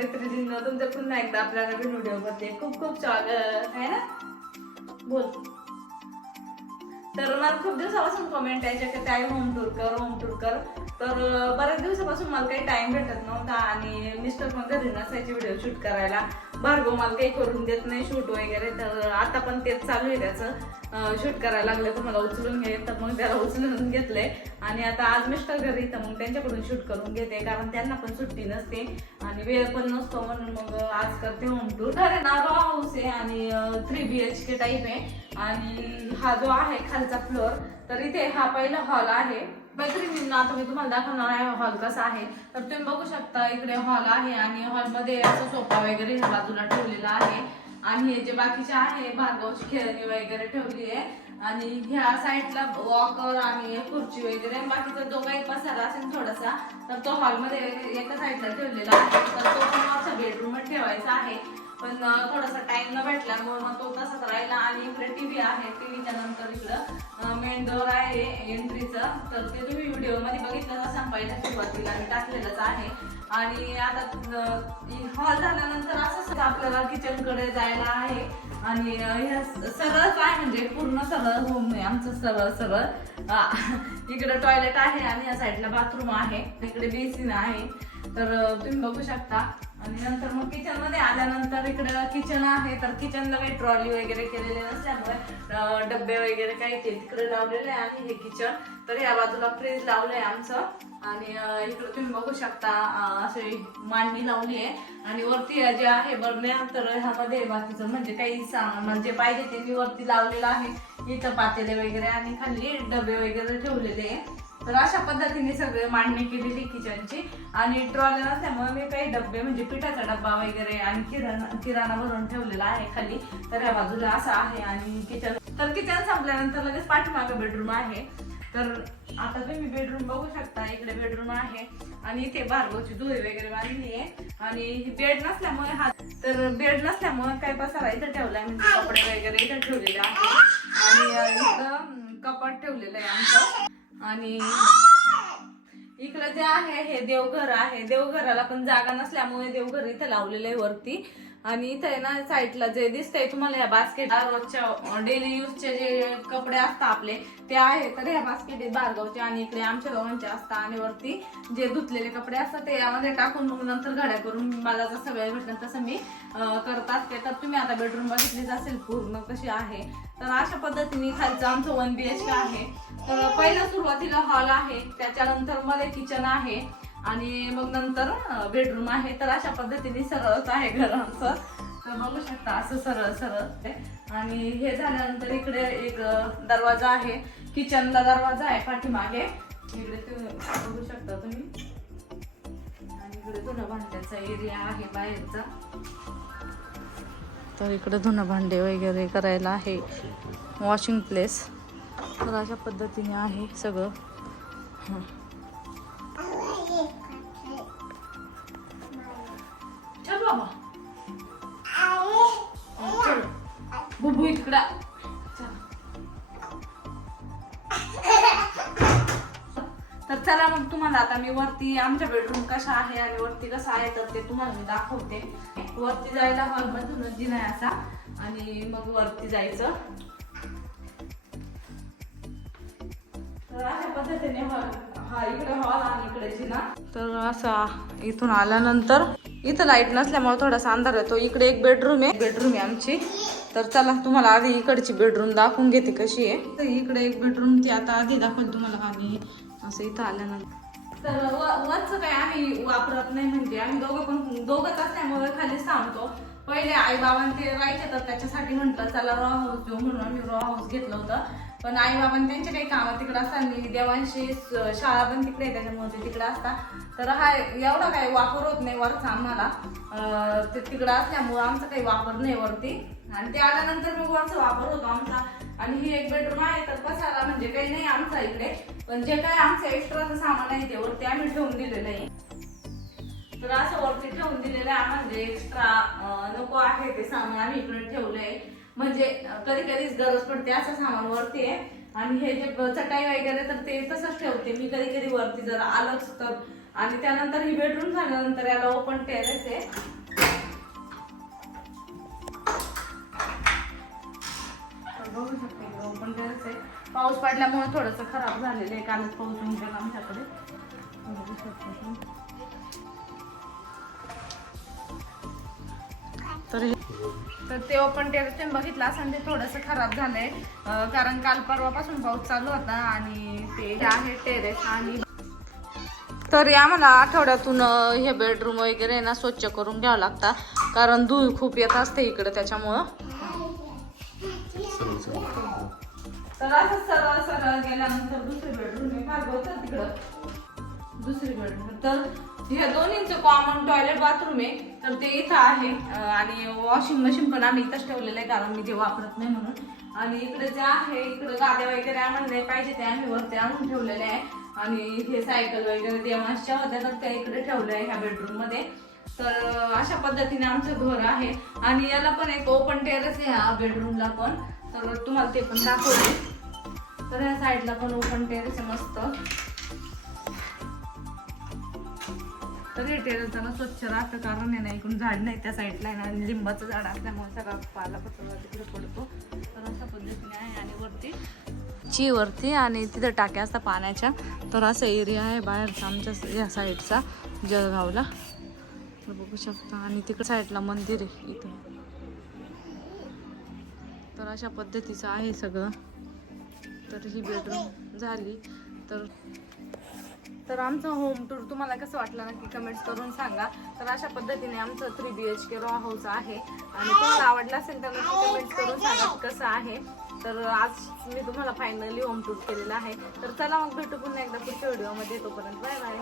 मैत्रिणींनो, तुमचं पुन्हा एकदा आपल्या नवीन व्हिडिओ मध्ये खूप खूप स्वागत आहे ना. बोल. तर मला खूप दिवसापासून कमेंट यायच्या की ताई होम टूर कर. तर बऱ्याच दिवसापासून मला काही टाइम भेटत नव्हता आणि मिस्टर पण घरी नसायचे व्हिडिओ शूट करायला. भार्गव मला काही करून देत नाही शूट वगैरे. तर आता पण तेच चालू आहे त्याचं, शूट करायला लागलं तर मला उचलून घे. तर मग त्याला उचलून घेतले आणि आता आज मिस्टर घरी, तर मग त्यांच्याकडून शूट करून घेते कारण त्यांना पण सुट्टी नसते आणि वेळ पण नसतो. म्हणून मग आज करते होम टूर. घर आहे ना, रॉ हाऊस आहे आणि 3 BHK टाईप आहे. आणि हा जो आहे खालचा फ्लोअर, तर इथे हा पहिला हॉल आहे. मैत्रिणींना आता मी तुम्हाला दाखवणार आहे हॉल कसा आहे. तर तुम्ही बघू शकता इकडे हॉल आहे आणि हॉलमध्ये असं सोफा वगैरे ह्या बाजूला ठेवलेला आहे आणि हे जे बाकीचे आहे भार्गवची खेळणी वगैरे ठेवली आहे आणि ह्या साईडला वॉकर आणि खुर्ची वगैरे. बाकीचा जो काही पसारा असेल थोडासा तर तो हॉलमध्ये एका साईडला ठेवलेला आहे. तर तो पण माझ्या बेडरूममध्ये ठेवायचा आहे, पण थोडासा टाइम न भेटल्यामुळे मग तो तसाच राहिला. आणि इकडे टीव्ही आहे, टीव्हीच्या नंतर इकडं मेन डोर आहे एंट्रीचं. तर ते तुम्ही व्हिडिओ मध्ये बघितलं असाल, पहिल्या सुरुवातीला मी टाकलेलंच आहे. आणि आता हॉल झाल्यानंतर असंच आपल्याला किचन कडे जायला आहे आणि सरळ काय म्हणजे पूर्ण सरळ होम आहे आमचं, सरळ. इकडे टॉयलेट आहे आणि या साईडला बाथरूम आहे, इकडे बेसिन आहे. तर तुम्ही बघू शकता. आणि नंतर मग किचन मध्ये आल्यानंतर इकडे किचन आहे. तर किचनला काही ट्रॉली वगैरे केलेले नसल्यामुळे डब्बे वगैरे काही ते तिकडे लावलेले आहे. आणि हे किचन, तर या बाजूला फ्रीज लावलंय आमचं. आणि इकडे तुम्ही बघू शकता असे मांडणी लावली आहे आणि वरती जे आहे बरण्या, तर ह्यामध्ये बाकीचं म्हणजे काही सामान जे पाहिजे ते मी वरती लावलेलं आहे. इथं पातेले वगैरे आणि खाली डबे वगैरे ठेवलेले आहे. तर अशा पद्धतीने सगळे मांडणी केलेली किचनची. आणि ट्रॉली नसल्यामुळे मी काही डबे म्हणजे पिठाचा डब्बा वगैरे आणि किराणा भरून ठेवलेला आहे खाली. तर ह्या बाजूला असं आहे. आणि किचन संपल्यानंतर लगेच पाठीमागे बेडरूम आहे. तर आता तुम्ही बेडरूम बघू शकता, इकडे बेडरूम आहे आणि इथे भार्गवची दोरी वगैरे बांधली आहे. आणि बेड नसल्यामुळे काय पसारा इथं ठेवलाय, म्हणजे कपडे वगैरे इथं ठेवलेले आहे. आणि इथं कपाट ठेवलेलं आहे आमचं. आणि इकडे जे आहे हे देवघर आहे. देवघराला पण जागा नसल्यामुळे देवघर इथं लावलेलं आहे वरती. आणि इथे आहे ना साईडला जे दिसतंय तुम्हाला या बास्केट, रोजच्या डेली यूजचे जे कपडे असतात आपले ते आहे. तर ह्या बास्केट भार्गवचे आणि इकडे आमच्या दोघांचे असतात. आणि वरती जे धुतलेले कपडे असतात ते यामध्ये टाकून मग नंतर घड्या करून मला जसं वेळ भेटेल तसं मी करत असते. तर तुम्ही आता बेडरूम बघितलीच असेल पूर्ण कशी आहे. तर अशा पद्धतीने खालचं आमचं 1 BHK आहे. तर पहिलं सुरुवातीला हॉल आहे, त्याच्यानंतर मध्ये किचन आहे आणि मग नंतर बेडरूम आहे. तर अशा पद्धतीने सरळच आहे घर आमचं. तर बघू शकता असं सरळ. आणि हे झाल्यानंतर इकडे एक दरवाजा आहे, किचनला दरवाजा आहे पाठीमागे. इकडे बघू शकता तुम्ही. आणि इकडे धुणं भांड्याचा एरिया आहे बाहेरचा. तर इकडे धुणं भांडे वगैरे करायला आहे, वॉशिंग प्लेस. तर अशा पद्धतीने आहे सगळं. चल बाबा, चल बुबू इकडं. तर चला मग तुम्हाला आता मी वरती आमच्या बेडरूम कशा आहे आणि वरती कसं आहे तर ते तुम्हाला मी दाखवते. वरती जायला हॉल मधूनच जिना आहे असा आणि मग वरती जायचं. तर अशा पद्धतीने हा इकडे हॉल आणि इकडे जिना. तर असा इथून आल्यानंतर इथं लाईट नसल्यामुळे थोडासा अंधार येतो. इकडे एक बेडरूम आहे आमची. तर चला तुम्हाला आधी इकडची बेडरूम दाखवून घेते कशी आहे. तर इकडे एक बेडरूम ती आता आधी दाखवते तुम्हाला. आणि असं इथं आल्यानंतर तर वरचं काय आम्ही वापरत नाही, म्हणजे आम्ही दोघंच असल्यामुळे खालीच थांबतो. पहिले आई बाबांनी ते राहायचे तर त्याच्यासाठी म्हटलं चला रॉ हाऊस घेऊ, म्हणून आम्ही रॉ हाऊस घेतलं होतं. पण आई बाबांनी त्यांचे काही कामं तिकडे असताना देवांशी शाळा पण तिकडे आहे त्याच्यामुळे ते तिकडे असतात. तर हा एवढा काही वापर होत नाही वरचा आम्हाला, ते तिकडं असल्यामुळं आमचा काही वापर नाही वरती. आणि ते आल्यानंतर मग वरचा वापर होतो आमचा. आणि ही एक बेडरूम आहे. तर पसारा म्हणजे काही नाही आमचा इकडे, पण जे काही आमचं एक्स्ट्राचं सामान आहे ते वरती आम्ही ठेवून दिलेलं आहे. तर असं वरती ठेवून दिलेलं आहे आम्हाला, जे एक्स्ट्रा नको आहे ते सामान आम्ही इकडे ठेवलंय. म्हणजे कधी कधीच गरज पडते असं सामान वरती आहे. आणि हे जे चटाई वगैरे तर ते तसंच ठेवते मी. कधी कधी वरती जर आलंच तर आणि त्यानंतर ही बेडरूम झाल्यानंतर याला ओपन टेरेस आहे. बघू शकते ओपन टेरेस आहे. पाऊस पडल्यामुळे थोडंसं खराब झालेलं आहे, कालच पाऊस येऊन गेला आमच्याकडे. बघू शकतो. तर ते ओपन टेरेस बघितलं असं ते थोडंसं खराब झालंय, कारण काल परवापासून पाऊस चालू होता. आणि ते आहे टेरेस. आणि तरी आम्हाला आठवड्यातून हे बेडरूम वगैरे ना स्वच्छ करून घ्यावं लागतं, कारण धूळ खूप येत असते इकडे त्याच्यामुळं. तर असं सरळ सरळ गेल्यानंतर दुसरी बेडरूम आहे. फार होतं तिकडं दुसरी बेडरूम. तर ह्या दोन्हींचं कॉमन टॉयलेट बाथरूम आहे. तर ते इथं आहे. आणि वॉशिंग मशीन पण आम्ही इथंच ठेवलेलं आहे, कारण मी ते वापरत नाही म्हणून. आणि इकडे जे आहे इकडे गाद्या वगैरे आम्हाला पाहिजे ते आम्ही वरती आणून ठेवलेले आहे. आणि हे सायकल वगैरे देवांच्या होत्या तर त्या इकडे ठेवल्या आहे ह्या बेडरूम मध्ये. तर अशा पद्धतीने आमचं घर आहे. आणि याला पण एक ओपन टेरेस आहे ह्या बेडरूमला पण, तर तुम्हाला ते पण दाखवते. तर ह्या साईडला पण ओपन टेरेस आहे मस्त. तर हे टेरेस जरा स्वच्छ राहतं, कारण आहे ना इकडून झाड नाही त्या साईडला आहे ना, आणि लिंबाचं झाड असल्यामुळे सगळा पालापाचोळा तिकडे पडतो. तर अशा पद्धतीने आहे. आणि वरती आणि तिथं टाक्या असतात पाण्याच्या. तर असा एरिया आहे बाहेरचा आमच्या या साईडचा जळगावला. तर बघू शकता. आणि तिकडे साईडला मंदिर आहे इथं. तर अशा पद्धतीचं आहे सगळं. तर ही बेडरूम झाली. तर आमचं होम टूर तुम्हाला कसं वाटलं नक्की कमेंट्स करून सांगा. तर अशा पद्धतीने आमचं 3 BHK रॉ हाऊस आहे. आणि तुम्हाला आवडलं असेल तर नक्की कमेंट्स करून सांगा कसं आहे. तर आज मी तुम्हाला फायनली होम टूर केलेला आहे. तर चला मग भेटू पुन्हा एकदा पुढच्या व्हिडिओमध्ये. तोपर्यंत बाय बाय.